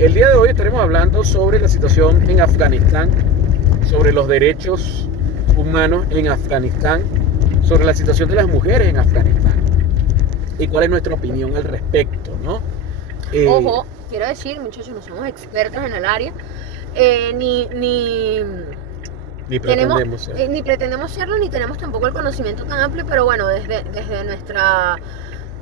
El día de hoy estaremos hablando sobre la situación en Afganistán, sobre los derechos humanos en Afganistán, sobre la situación de las mujeres en Afganistán y cuál es nuestra opinión al respecto, ¿no? Ojo, quiero decir, muchachos, no somos expertos en el área, ni pretendemos ser. ni pretendemos serlo, ni tenemos tampoco el conocimiento tan amplio, pero bueno,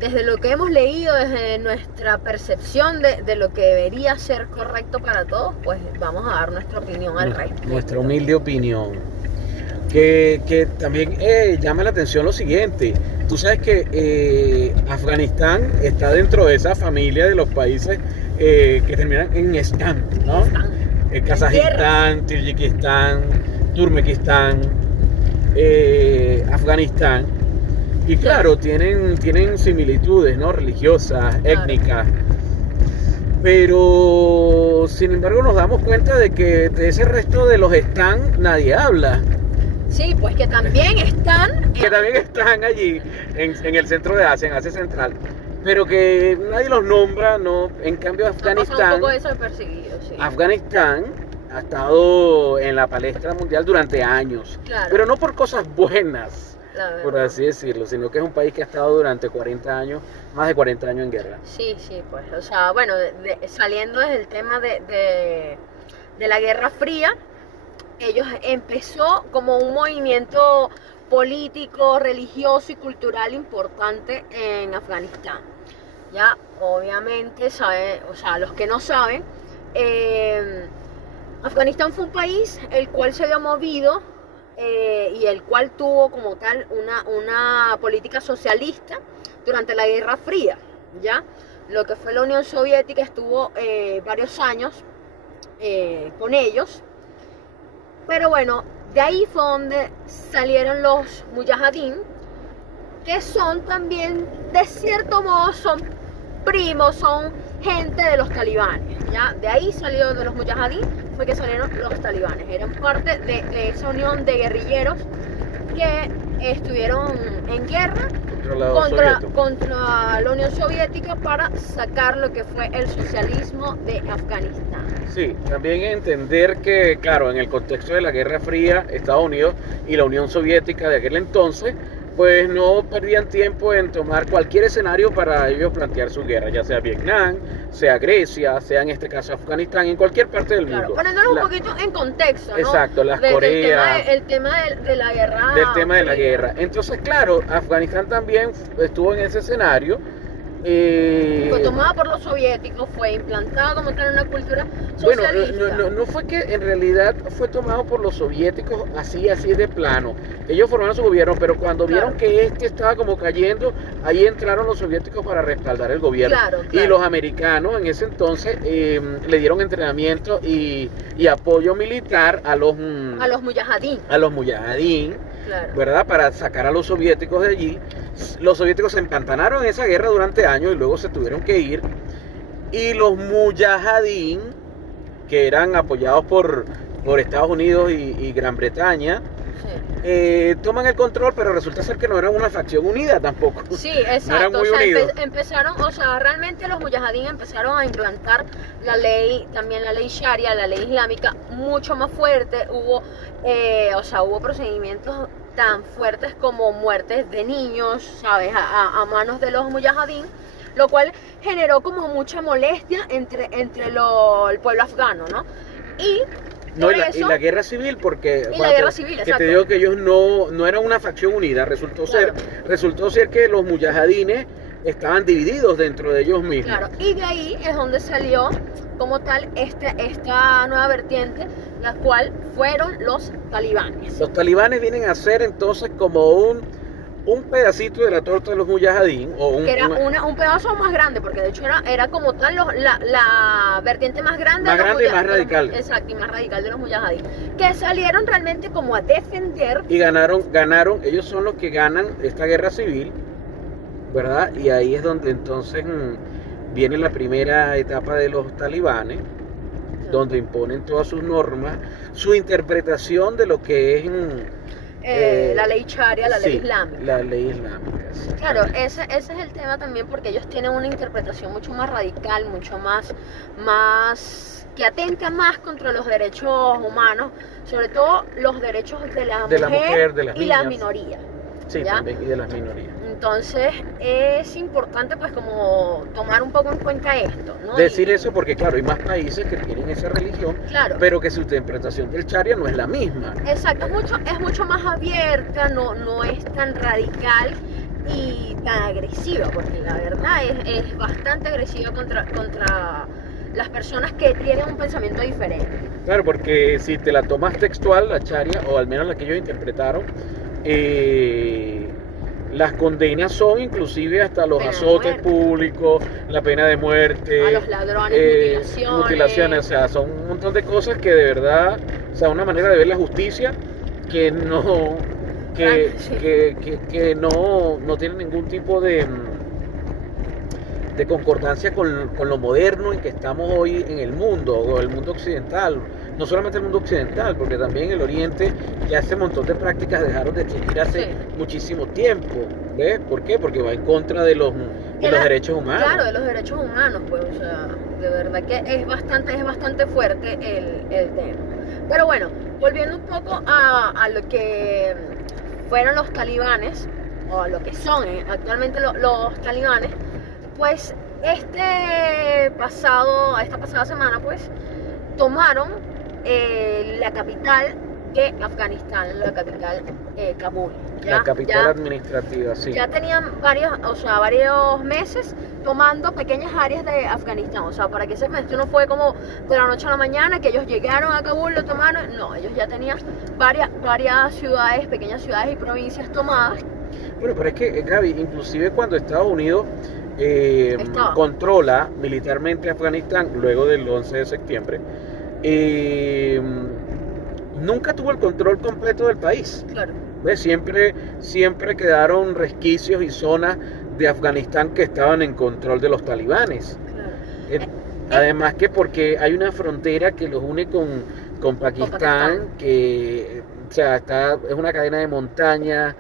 desde lo que hemos leído, desde nuestra percepción de lo que debería ser correcto para todos, pues vamos a dar nuestra opinión al respecto. Nuestra humilde opinión. Que también llama la atención lo siguiente. Tú sabes que Afganistán está dentro de esa familia de los países que terminan en Stan, ¿no? Kazajistán, Tayikistán, Turkmenistán, Afganistán. Y claro, tienen similitudes, ¿no? Religiosas, étnicas. Pero, sin embargo, nos damos cuenta de que de ese resto de los Stan nadie habla. Sí, pues que también están... Que también están allí, en el centro de Asia, en Asia Central. Pero que nadie los nombra, ¿no? En cambio, Afganistán... un poco desapercibido, sí. Afganistán ha estado en la palestra mundial durante años. Claro. Pero no por cosas buenas, por así decirlo, sino que es un país que ha estado durante 40 años, más de 40 años en guerra. Sí, pues, o sea, bueno, saliendo desde el tema de la Guerra Fría, ellos empezó como un movimiento político, religioso y cultural importante en Afganistán. Ya, obviamente, los que no saben, Afganistán fue un país el cual se había movido y el cual tuvo como tal una política socialista durante la Guerra Fría, ¿ya? Lo que fue la Unión Soviética estuvo varios años con ellos. Pero bueno, de ahí fue donde salieron los mujahideen, que son también, de cierto modo, son primos, son gente de los talibanes, ¿ya? De ahí salió de los mujahideen, fue que salieron los talibanes. Eran parte de esa unión de guerrilleros que estuvieron en guerra contra la Unión Soviética para sacar lo que fue el socialismo de Afganistán. Sí, también entender que, claro, en el contexto de la Guerra Fría, Estados Unidos y la Unión Soviética de aquel entonces, pues no perdían tiempo en tomar cualquier escenario para ellos plantear su guerra, ya sea Vietnam, sea Grecia, sea en este caso Afganistán, en cualquier parte del mundo. Poniéndolo un poquito en contexto, ¿no? Exacto, las Coreas. El tema de la guerra. Del tema de la guerra. Entonces, claro, Afganistán también estuvo en ese escenario. Fue tomada por los soviéticos, fue implantada como tal una cultura socialista. Bueno, no fue que en realidad fue tomado por los soviéticos así de plano. Ellos formaron su gobierno, pero cuando vieron que estaba como cayendo, ahí entraron los soviéticos para respaldar el gobierno. Claro. Y los americanos en ese entonces le dieron entrenamiento y apoyo militar a los mujahideen. A los mujahideen, claro, ¿verdad? Para sacar a los soviéticos de allí. Los soviéticos se empantanaron en esa guerra durante años y luego se tuvieron que ir. Y los mujahideen, que eran apoyados por Estados Unidos y Gran Bretaña, toman el control, pero resulta ser que no eran una facción unida tampoco. Sí, exacto. No eran muy unidos. Empezaron, realmente los mujahideen empezaron a implantar la ley sharia, la ley islámica, mucho más fuerte. Hubo procedimientos tan fuertes como muertes de niños, ¿sabes? A manos de los mujahideen, lo cual generó como mucha molestia entre el pueblo afgano, ¿no? Y la guerra civil, porque la guerra civil, que te digo que ellos no eran una facción unida, resultó ser que los mujahideen estaban divididos dentro de ellos mismos. Claro, y de ahí es donde salió como tal esta nueva vertiente, la cual fueron los talibanes. Los talibanes vienen a ser entonces como un pedacito de la torta de los mujahideen, que era un pedazo más grande, porque de hecho era como tal la vertiente más grande y más radical. Exacto, y más radical de los mujahideen, que salieron realmente como a defender. Y ganaron, ellos son los que ganan esta guerra civil, ¿verdad? Y ahí es donde entonces viene la primera etapa de los talibanes, donde imponen todas sus normas, su interpretación de lo que es la ley sharia, la ley islámica. La ley islámica. Exactamente. Claro, ese es el tema también porque ellos tienen una interpretación mucho más radical, mucho más que atenta más contra los derechos humanos, sobre todo los derechos de la mujer, de las y la niñas. minoría. Sí, ¿ya? también, y de las minorías. Entonces es importante pues como tomar un poco en cuenta esto, ¿no? Decir eso porque claro, hay más países que tienen esa religión, Claro. pero que su interpretación del Sharia no es la misma. Exacto, es mucho más abierta, no es tan radical y tan agresiva, porque la verdad es bastante agresiva contra las personas que tienen un pensamiento diferente. Claro, porque si te la tomas textual, la Sharia, o al menos la que ellos interpretaron, las condenas son inclusive hasta los Pena de azotes muerte. públicos, la pena de muerte, A los ladrones, mutilaciones, o sea, son un montón de cosas que de verdad, o sea, una manera de ver la justicia que no, Sí. que no tiene ningún tipo de concordancia con lo moderno en que estamos hoy en el mundo, o el mundo occidental. No solamente el mundo occidental, porque también el Oriente ya ese montón de prácticas dejaron de existir hace Sí. muchísimo tiempo. ¿Ves? ¿Por qué? Porque va en contra de los derechos humanos. Claro, de los derechos humanos, pues, o sea, de verdad que es bastante fuerte el tema. Pero bueno, volviendo un poco a lo que fueron los talibanes, o a lo que son actualmente los talibanes, pues esta pasada semana, pues, tomaron la capital de Afganistán, la capital Kabul. La capital administrativa, sí. Ya tenían varios meses tomando pequeñas áreas de Afganistán. O sea, para que sepan, esto no fue como de la noche a la mañana que ellos llegaron a Kabul, lo tomaron. No, ellos ya tenían varias ciudades, pequeñas ciudades y provincias tomadas. Bueno, pero es que, Gaby, inclusive cuando Estados Unidos controla militarmente Afganistán luego del 11 de septiembre, nunca tuvo el control completo del país. Claro. ¿Ves? Siempre quedaron resquicios y zonas de Afganistán que estaban en control de los talibanes. Claro. Además que porque hay una frontera que los une con Pakistán, que o sea, es una cadena de montañas,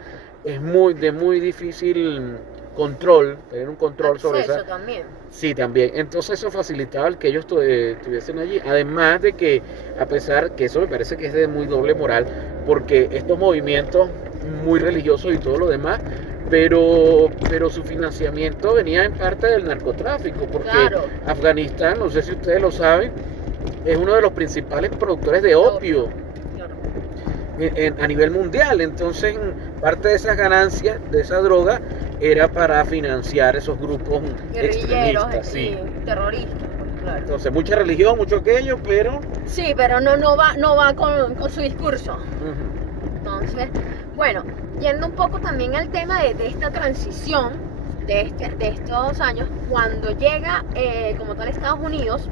es de muy difícil control, tener un control sobre esa. También. Sí, también. Entonces eso facilitaba el que ellos estuviesen allí. Además de que, a pesar que eso me parece que es de muy doble moral, porque estos movimientos muy religiosos y todo lo demás, pero su financiamiento venía en parte del narcotráfico, porque Claro. Afganistán, no sé si ustedes lo saben, es uno de los principales productores de opio Claro. a nivel mundial. Entonces, parte de esas ganancias de esa droga era para financiar esos grupos Guerrilleros extremistas, sí. y terroristas, pues, claro. Entonces, mucha religión, mucho aquello, pero Sí, pero no va con su discurso. Entonces, bueno, yendo un poco también al tema de esta transición de estos años, cuando llega como tal Estados Unidos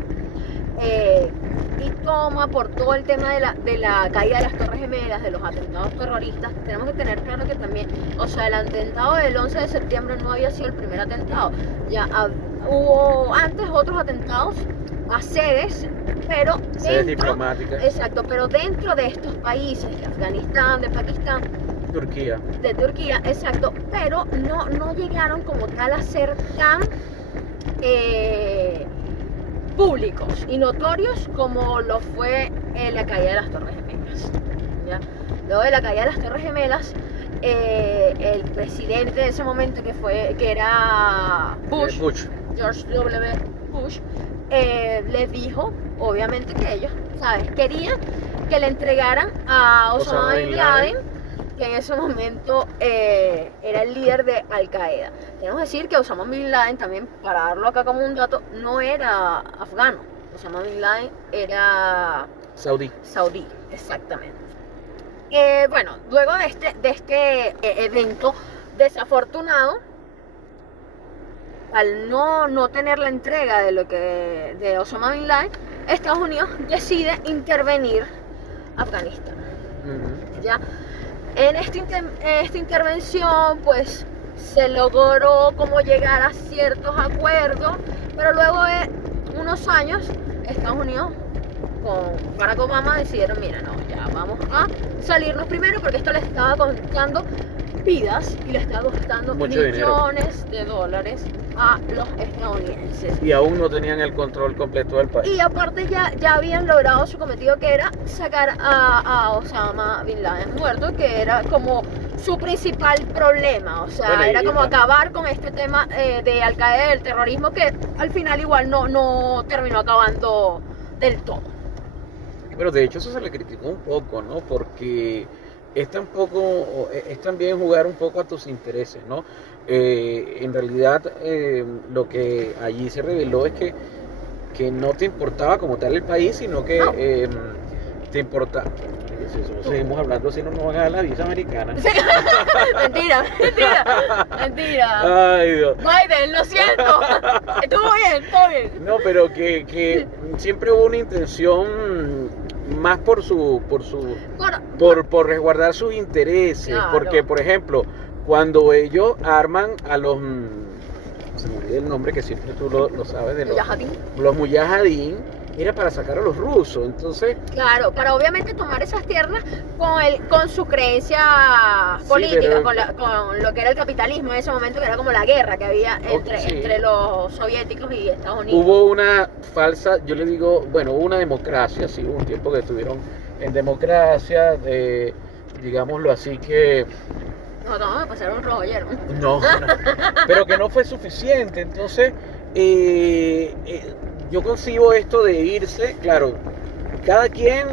y toma por todo el tema de la caída de las Torres Gemelas, de los atentados terroristas, tenemos que tener claro que también, o sea, el atentado del 11 de septiembre no había sido el primer atentado, ya hubo antes otros atentados a sedes, pero sedes diplomáticas. Exacto, pero dentro de estos países, de Afganistán, de Pakistán, Turquía. de Turquía, exacto, pero no llegaron como tal a ser tan públicos y notorios como lo fue la caída de las Torres Gemelas. ¿Ya? Luego de la caída de las Torres Gemelas, el presidente de ese momento que era Bush, George W. Bush, les dijo, obviamente, que ellos, ¿sabes? Querían que le entregaran a Osama Bin Laden, que en ese momento era el líder de Al Qaeda. Tenemos que decir que Osama Bin Laden, también para darlo acá como un dato, no era afgano. Osama Bin Laden era saudí, exactamente. Bueno, luego de este evento desafortunado, al no tener la entrega de Osama Bin Laden, Estados Unidos decide intervenir Afganistán. ¿Ya? En esta intervención, pues, se logró como llegar a ciertos acuerdos, pero luego de unos años, Estados Unidos con Barack Obama decidieron, mira, no, ya vamos a salirnos primero, porque esto les estaba costando vidas y le está costando Mucho dinero. millones de dólares a los estadounidenses. Y aún no tenían el control completo del país. Y aparte ya habían logrado su cometido, que era sacar a Osama Bin Laden muerto, que era como su principal problema. O sea, Bueno, era como acabar con este tema de Al Qaeda, del terrorismo, que al final igual no terminó acabando del todo. Pero de hecho eso se le criticó un poco, ¿no? Porque es también jugar un poco a tus intereses, ¿no? En realidad lo que allí se reveló es que no te importaba como tal el país, sino que No. te importaba. Si seguimos hablando así no nos van a dar la visa americana. Sí. Mentira. Ay, Dios. Biden, lo siento. Estuvo bien. No, pero que siempre hubo una intención más por resguardar sus intereses. Claro. Porque, por ejemplo, cuando ellos arman a los... se me olvida el nombre que siempre tú lo sabes, de los mujahideen, era para sacar a los rusos. Entonces, Claro, para obviamente tomar esas tierras con su creencia política, pero- con lo que era el capitalismo en ese momento, que era como la guerra que había Sí. entre los soviéticos y Estados Unidos. hubo una falsa, yo le digo, bueno, hubo una democracia, sí, hubo un tiempo que estuvieron en democracia, digámoslo así, que No, me pasaron un rojo ayer. no, pero que no fue suficiente. Entonces, yo concibo esto de irse, claro, cada quien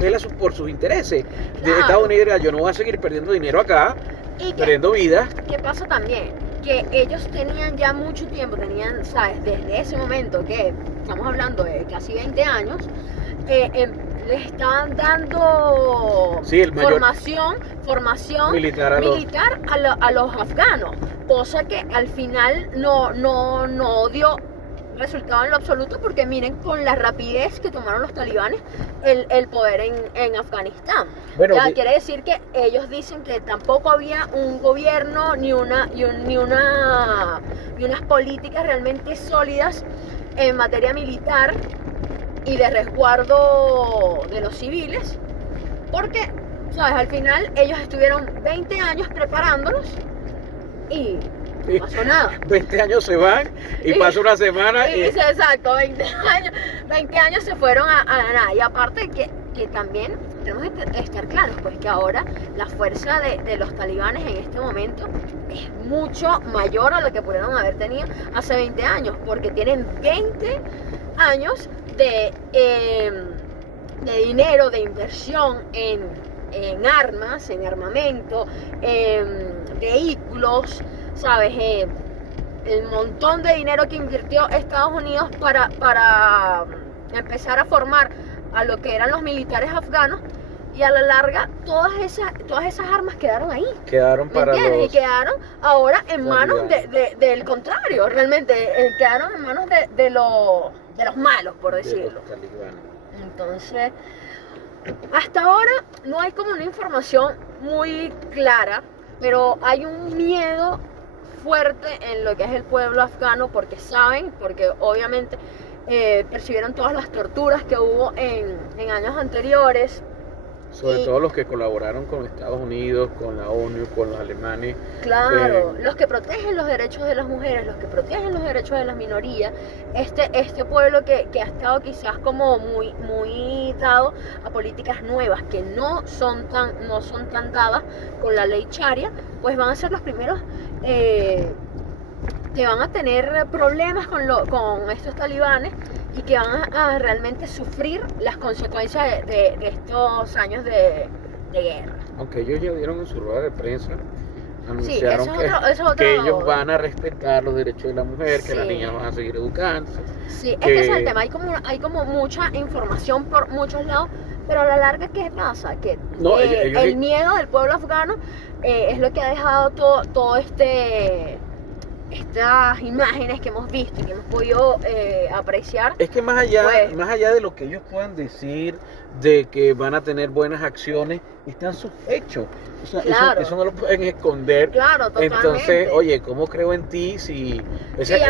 vela por sus intereses. De Claro. Estados Unidos, yo no voy a seguir perdiendo dinero acá, Y que, perdiendo vidas. ¿qué pasa también? Que ellos tenían ya mucho tiempo, ¿sabes? Desde ese momento, que estamos hablando de casi 20 años, les estaban dando Sí, el mayor formación militar a los afganos, cosa que al final no dio resultado en lo absoluto, porque miren con la rapidez que tomaron los talibanes el poder en Afganistán. Bueno, Ya, quiere decir que ellos dicen que tampoco había un gobierno ni unas políticas realmente sólidas en materia militar y de resguardo de los civiles, porque, ¿sabes? Al final ellos estuvieron 20 años preparándolos y no pasó nada. 20 años se van y pasa una semana y... Exacto, 20 años se fueron a nada. Y aparte que también tenemos que estar claros, pues que ahora la fuerza de los talibanes en este momento es mucho mayor a lo que pudieron haber tenido hace 20 años, porque tienen 20 años de dinero, de inversión en armas, en armamento, en vehículos, ¿sabes? El montón de dinero que invirtió Estados Unidos para empezar a formar a lo que eran los militares afganos, y a la larga todas esas armas quedaron ahí. Quedaron ¿Me para entiendes? los... Y quedaron ahora en manos talibanes. del contrario, realmente, quedaron en manos de los malos, por de decirlo. los talibanes. Entonces, hasta ahora no hay como una información muy clara, pero hay un miedo fuerte en lo que es el pueblo afgano, porque obviamente percibieron todas las torturas que hubo en años anteriores. Sobre todo los que colaboraron con Estados Unidos, con la ONU, con los alemanes. Claro, los que protegen los derechos de las mujeres, los que protegen los derechos de las minorías, este pueblo que ha estado quizás como muy dado a políticas nuevas que no son tan dadas con la ley Sharia, pues van a ser los primeros que van a tener problemas con estos talibanes, y que van a realmente sufrir las consecuencias de estos años de guerra. Aunque ellos ya dieron en su rueda de prensa, Sí, anunciaron eso es otro. que ellos van a respetar los derechos de la mujer, que las Sí. niñas van a seguir educándose. Sí, es que- que ese es el tema. Hay como mucha información por muchos lados, pero a la larga, ¿qué pasa? Que No, ellos- el miedo del pueblo afgano es lo que ha dejado todo estas imágenes que hemos visto y que hemos podido apreciar. Es que más allá de lo que ellos puedan decir, de que van a tener buenas acciones, están sus hechos. O sea, Claro. eso no lo pueden esconder. Claro, totalmente. Entonces, oye, ¿cómo creo en ti si ese Si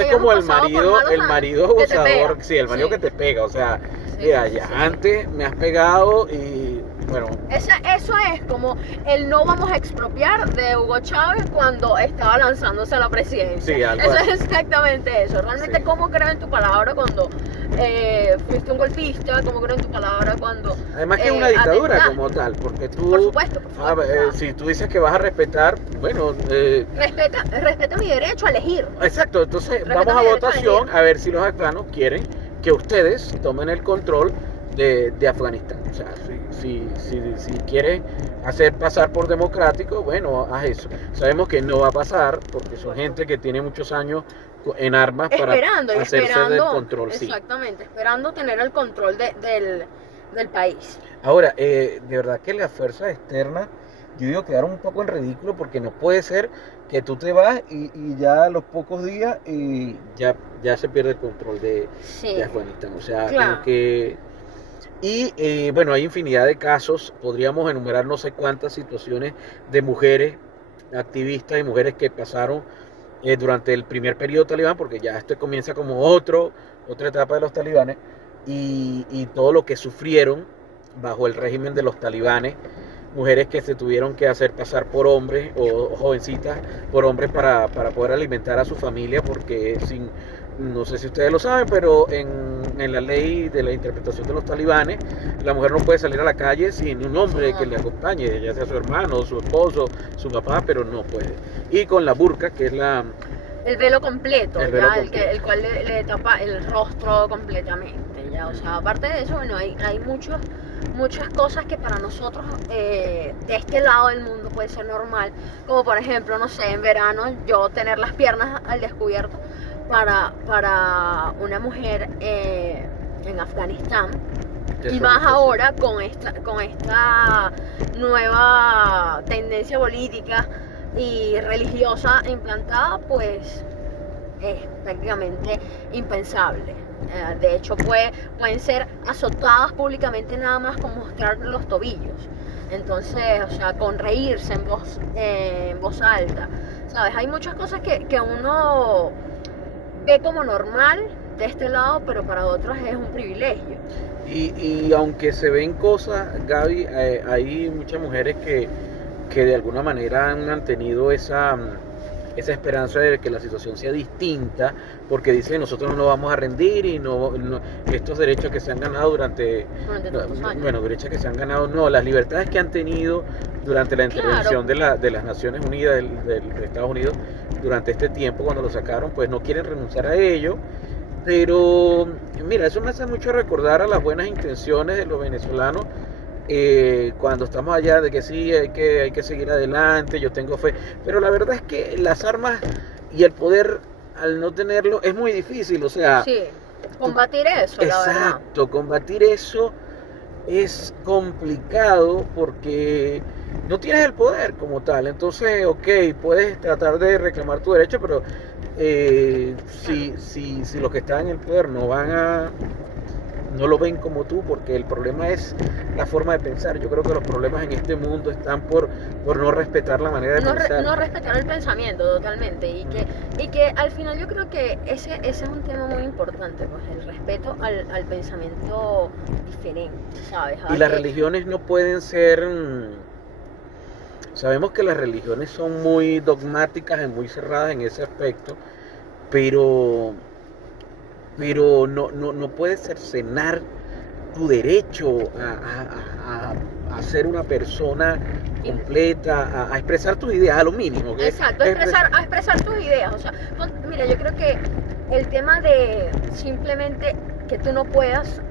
es como el hayamos pasado por marido, malos el marido que te abusador, pega. sí, el marido Sí. que te pega, o sea, Sí, mira, sí, ya sí. antes me has pegado y Bueno, Eso es como el no vamos a expropiar de Hugo Chávez cuando estaba lanzándose a la presidencia. Sí, algo Eso así. es exactamente eso. Realmente, Sí. ¿cómo creo en tu palabra cuando fuiste un golpista? ¿Cómo creo en tu palabra cuando... además que es una dictadura atentaste? como tal, porque tú, Por supuesto, a ver, si tú dices que vas a respetar, bueno, Respeta mi derecho a elegir. exacto, entonces Respeta vamos a mi derecho a votación elegir. a ver si los afganos quieren que ustedes tomen el control de Afganistán. O sea, si quieres hacer pasar por democrático, bueno, haz eso. Sabemos que no va a pasar porque son gente que tiene muchos años en armas para hacerse del control. Sí. Exactamente, esperando tener el control del país. Ahora, de verdad que las fuerzas externas, yo digo, quedaron un poco en ridículo porque no puede ser que tú te vas y ya a los pocos días ya se pierde el control Sí, de Afganistán. O sea, claro. como que... Y bueno, hay infinidad de casos, podríamos enumerar no sé cuántas situaciones de mujeres activistas y mujeres que pasaron durante el primer periodo talibán, porque ya esto comienza como otra etapa de los talibanes, y todo lo que sufrieron bajo el régimen de los talibanes, mujeres que se tuvieron que hacer pasar por hombres o jovencitas por hombres para poder alimentar a su familia, porque no sé si ustedes lo saben, pero en la ley de la interpretación de los talibanes, la mujer no puede salir a la calle sin un hombre que le acompañe, ya sea su hermano, su esposo, su papá, pero no puede. Y con la burka, que es el velo completo, El velo ya, completo. El cual le tapa el rostro completamente, ya, o sea, aparte de eso, bueno, hay muchas cosas que para nosotros de este lado del mundo puede ser normal, como por ejemplo, no sé, en verano yo tener las piernas al descubierto para una mujer en Afganistán. Y más ahora con esta nueva tendencia política y religiosa implantada, pues es prácticamente impensable. De hecho, pueden ser azotadas públicamente nada más con mostrar los tobillos. Entonces, o sea, con reírse en voz alta. ¿Sabes? Hay muchas cosas que uno ve como normal de este lado, pero para otros es un privilegio. Y aunque se ven cosas, Gaby, hay muchas mujeres que de alguna manera han tenido esa esperanza de que la situación sea distinta, porque dicen nosotros no nos vamos a rendir y estos derechos que se han ganado durante tantos años. bueno, derechos que se han ganado, no, las libertades que han tenido durante la intervención de las Naciones Unidas, de Estados Unidos, durante este tiempo cuando lo sacaron, pues no quieren renunciar a ello. Pero mira, eso me hace mucho recordar a las buenas intenciones de los venezolanos cuando estamos allá, de que sí, hay que seguir adelante, yo tengo fe, pero la verdad es que las armas y el poder, al no tenerlo, es muy difícil, o sea... Sí, combatir eso, la verdad. Exacto, combatir eso es complicado porque no tienes el poder como tal, entonces, ok, puedes tratar de reclamar tu derecho, pero si los que están en el poder no lo ven como tú, porque el problema es la forma de pensar. Yo creo que los problemas en este mundo están por no respetar la manera de pensar. No respetar el pensamiento totalmente, y que al final yo creo que ese es un tema muy importante, pues el respeto al pensamiento diferente, ¿sabes? Y las religiones no pueden ser... Sabemos que las religiones son muy dogmáticas y muy cerradas en ese aspecto, pero no puedes cercenar tu derecho a ser una persona completa, a expresar tus ideas, a lo mínimo. Exacto, a expresar tus ideas. O sea, mira, yo creo que el tema de simplemente que tú no puedas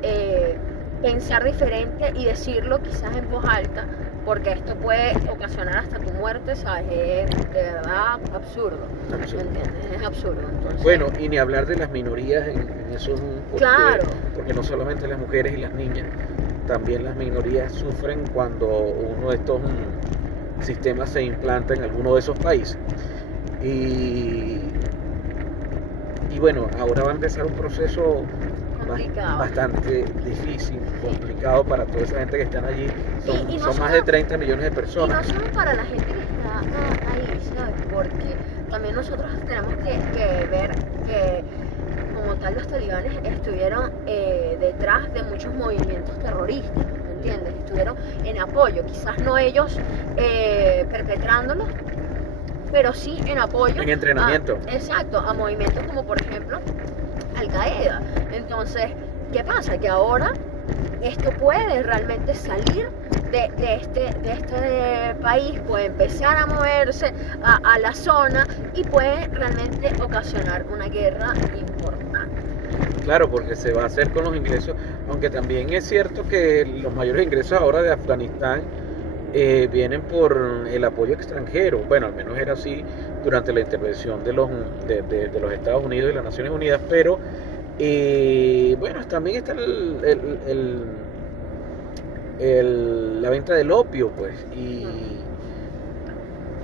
pensar diferente y decirlo quizás en voz alta, porque esto puede ocasionar hasta tu muerte, ¿sabes? Es de verdad absurdo. ¿Me entiendes? Es absurdo. Entonces, bueno, y ni hablar de las minorías en eso, claro. Porque no solamente las mujeres y las niñas, también las minorías sufren cuando uno de estos sistemas se implanta en alguno de esos países. Y bueno, ahora va a empezar un proceso bastante difícil, complicado para toda esa gente que están allí. Son más de 30 millones de personas. Y no solo para la gente que está ahí, ¿sabes? Porque también nosotros tenemos que ver que como tal los talibanes estuvieron detrás de muchos movimientos terroristas, ¿entiendes? Estuvieron en apoyo, quizás no ellos perpetrándolo, pero sí en apoyo. En entrenamiento. Exacto, a movimientos como por ejemplo Al Qaeda. Entonces, ¿qué pasa? Que ahora esto puede realmente salir de este país, puede empezar a moverse a la zona y puede realmente ocasionar una guerra importante. Claro, porque se va a hacer con los ingresos, aunque también es cierto que los mayores ingresos ahora de Afganistán vienen por el apoyo extranjero. Bueno, al menos era así durante la intervención de los Estados Unidos y las Naciones Unidas, pero bueno, también está la venta del opio, pues, y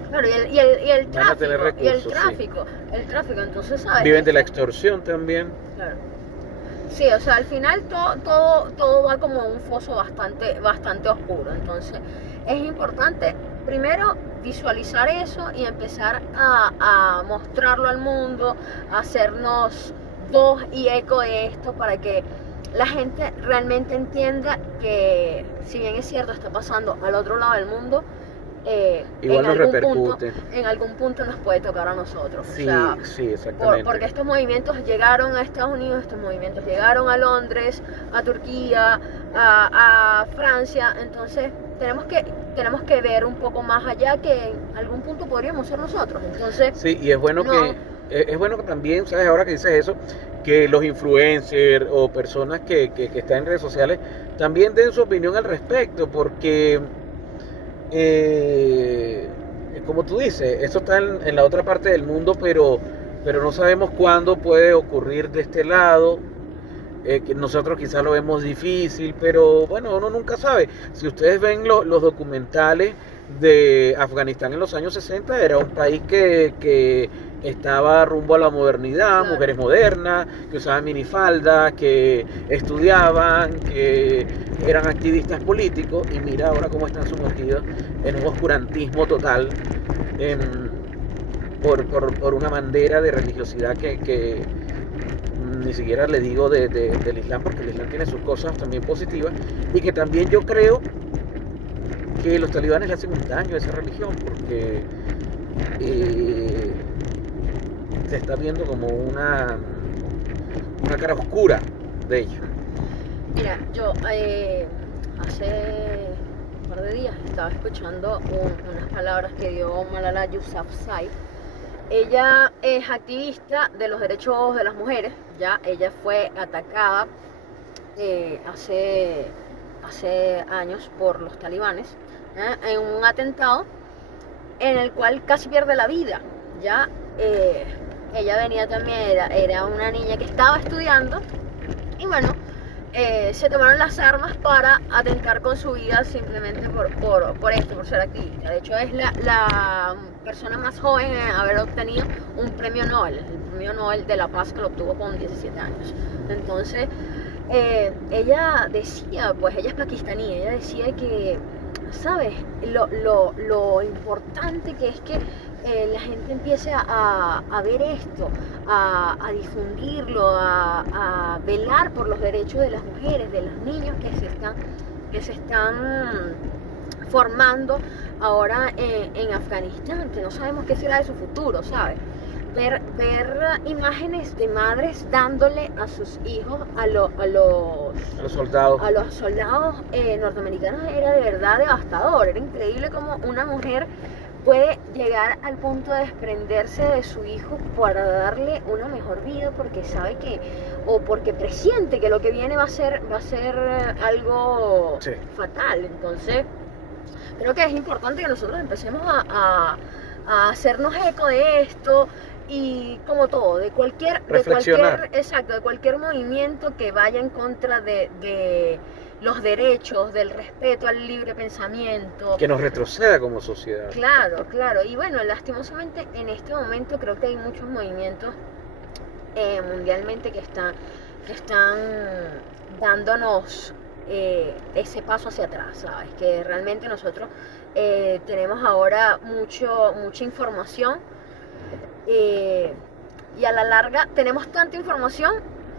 claro, y el van a tener tráfico, recursos, el tráfico, entonces, ¿sabes? viven de la extorsión también. Claro. Sí, o sea, al final todo va como un foso bastante oscuro. Entonces, es importante primero visualizar eso y empezar a mostrarlo al mundo, a hacernos voz y eco de esto para que la gente realmente entienda que, si bien es cierto, está pasando al otro lado del mundo, Igual nos repercute. en algún punto nos puede tocar a nosotros. Sí, O sea, sí, exactamente. porque estos movimientos llegaron a Estados Unidos, estos movimientos llegaron a Londres, a Turquía, a Francia. Entonces tenemos que ver un poco más allá, que en algún punto podríamos ser nosotros. Entonces, sí, y es bueno no. que también, ¿sabes? Ahora que dices eso, que los influencers o personas que están en redes sociales también den su opinión al respecto, porque como tú dices, eso está en la otra parte del mundo, pero no sabemos cuándo puede ocurrir de este lado. Que nosotros quizás lo vemos difícil, pero bueno, uno nunca sabe. Si ustedes ven los documentales de Afganistán en los años 60, era un país que estaba rumbo a la modernidad, Claro. Mujeres modernas, que usaban minifaldas, que estudiaban, que eran activistas políticos, y mira ahora cómo están sumergidos en un oscurantismo total, por una bandera de religiosidad que ni siquiera le digo del Islam, porque el Islam tiene sus cosas también positivas, y que también yo creo que los talibanes le hacen un daño a esa religión, porque se está viendo como una cara oscura de ella. Mira, yo hace un par de días estaba escuchando unas palabras que dio Malala Yousafzai. Ella es activista de los derechos de las mujeres. Ya ella fue atacada hace años por los talibanes, en un atentado en el cual casi pierde la vida. Ya ella venía también, era una niña que estaba estudiando, y bueno, se tomaron las armas para atentar con su vida simplemente por esto, por ser activista. De hecho, es la persona más joven en haber obtenido un premio Nobel, el premio Nobel de la Paz, que lo obtuvo con 17 años. Entonces, ella decía, pues ella es pakistaní, ella decía que, ¿sabes? Lo importante que es que la gente empiece a ver esto, a difundirlo, a velar por los derechos de las mujeres, de los niños que se están formando ahora en Afganistán, que no sabemos qué será de su futuro, ¿sabes? Ver imágenes de madres dándole a sus hijos a los soldados norteamericanos era de verdad devastador. Era increíble cómo una mujer puede llegar al punto de desprenderse de su hijo para darle una mejor vida, porque sabe que, o porque presiente que lo que viene va a ser algo sí, fatal. Entonces, creo que es importante que nosotros empecemos a hacernos eco de esto, y como todo, de cualquier movimiento que vaya en contra de los derechos, del respeto al libre pensamiento, que nos retroceda como sociedad. Claro. Y bueno, lastimosamente en este momento creo que hay muchos movimientos mundialmente que están dándonos ese paso hacia atrás, ¿sabes? Que realmente nosotros tenemos ahora mucha información, y a la larga tenemos tanta información,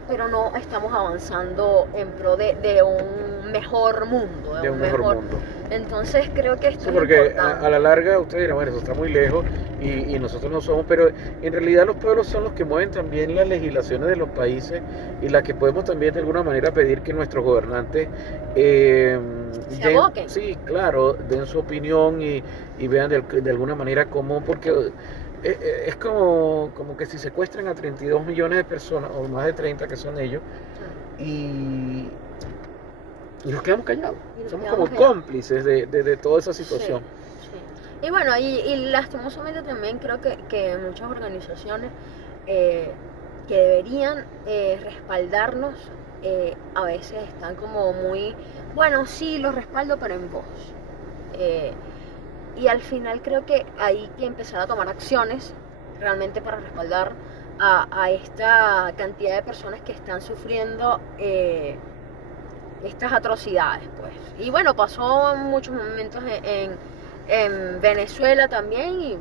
pero no estamos avanzando en pro de un mejor mundo, de un mejor mundo. Entonces creo que esto Sí, es porque importante. a la larga ustedes dirán, bueno, eso está muy lejos y nosotros no somos, pero en realidad los pueblos son los que mueven también las legislaciones de los países y las que podemos también de alguna manera pedir que nuestros gobernantes Se aboquen. sí, claro, den su opinión y vean de alguna manera cómo, porque es como que si secuestran a 32 millones de personas, o más de 30 que son ellos, y nos quedamos callados. Y nos Somos quedamos como callados. cómplices de toda esa situación. Sí, sí. Y bueno, y lastimosamente también creo que muchas organizaciones que deberían respaldarnos, a veces están como muy, bueno, sí, los respaldo, pero en voz. Y al final creo que hay que empezar a tomar acciones realmente para respaldar a esta cantidad de personas que están sufriendo estas atrocidades, pues. Y bueno, pasó en muchos momentos en Venezuela también y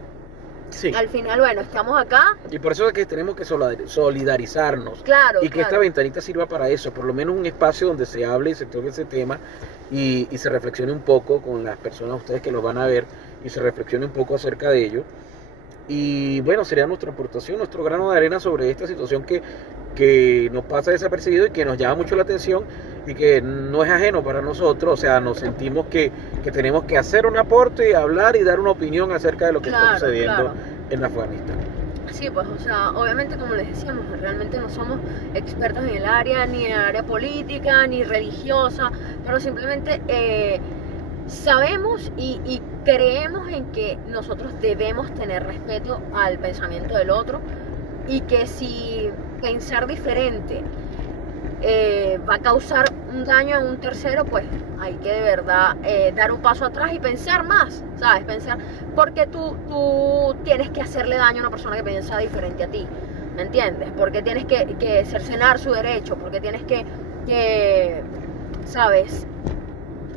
Sí. al final, bueno, estamos acá, Y por eso es que tenemos que solidarizarnos. claro, Y que esta claro. ventanita sirva para eso, por lo menos un espacio donde se hable y se toque ese tema y se reflexione un poco con las personas, ustedes que lo van a ver, y se reflexione un poco acerca de ello. Y bueno, sería nuestra aportación, nuestro grano de arena sobre esta situación que nos pasa desapercibido y que nos llama mucho la atención y que no es ajeno para nosotros. O sea, nos sentimos que tenemos que hacer un aporte, hablar y dar una opinión acerca de lo que está Claro, sucediendo claro. en Afganistán. Sí, pues, o sea, obviamente como les decíamos, realmente no somos expertos en el área, ni en el área política, ni religiosa, pero simplemente sabemos y creemos en que nosotros debemos tener respeto al pensamiento del otro y que si pensar diferente va a causar un daño a un tercero, pues hay que de verdad dar un paso atrás y pensar más, ¿sabes? Pensar, porque tú tienes que hacerle daño a una persona que piensa diferente a ti, ¿me entiendes? Porque tienes que cercenar su derecho, porque tienes que ¿sabes?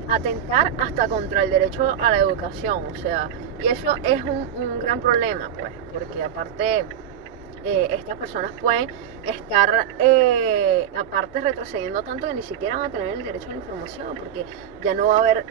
Atentar hasta contra el derecho a la educación, o sea, y eso es un gran problema, pues, porque aparte estas personas pueden estar aparte retrocediendo tanto que ni siquiera van a tener el derecho a la información, porque ya no va a haber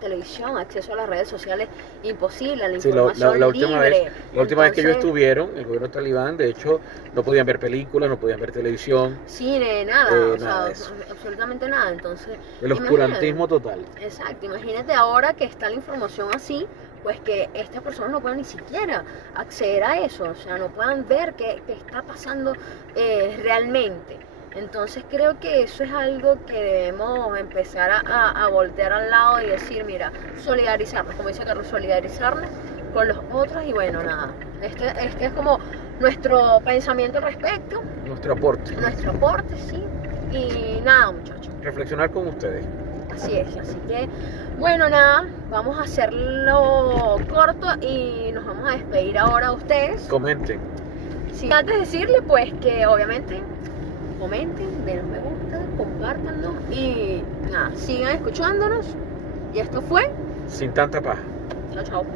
televisión, acceso a las redes sociales imposible, a la Sí, información la última libre. vez que ellos Entonces, estuvieron, el gobierno talibán, de hecho, no podían ver películas, no podían ver televisión, cine, nada, o nada sea, de eso. absolutamente nada. Entonces, El oscurantismo total. exacto, imagínate ahora que está la información así, pues que estas personas no puedan ni siquiera acceder a eso, o sea, no puedan ver qué está pasando realmente. Entonces creo que eso es algo que debemos empezar a voltear al lado y decir, mira, solidarizarnos, como dice Carlos, solidarizarnos con los otros y bueno, nada, este es como nuestro pensamiento al respecto, Nuestro aporte. nuestro aporte, sí, y nada, muchachos. Reflexionar con ustedes. Así es, así que bueno, nada, vamos a hacerlo corto y nos vamos a despedir ahora a ustedes. Comenten. Sí, antes de decirle pues que obviamente comenten, denos me gusta, compártanlo y nada, sigan escuchándonos. Y esto fue, Sin tanta paja. chao, chao.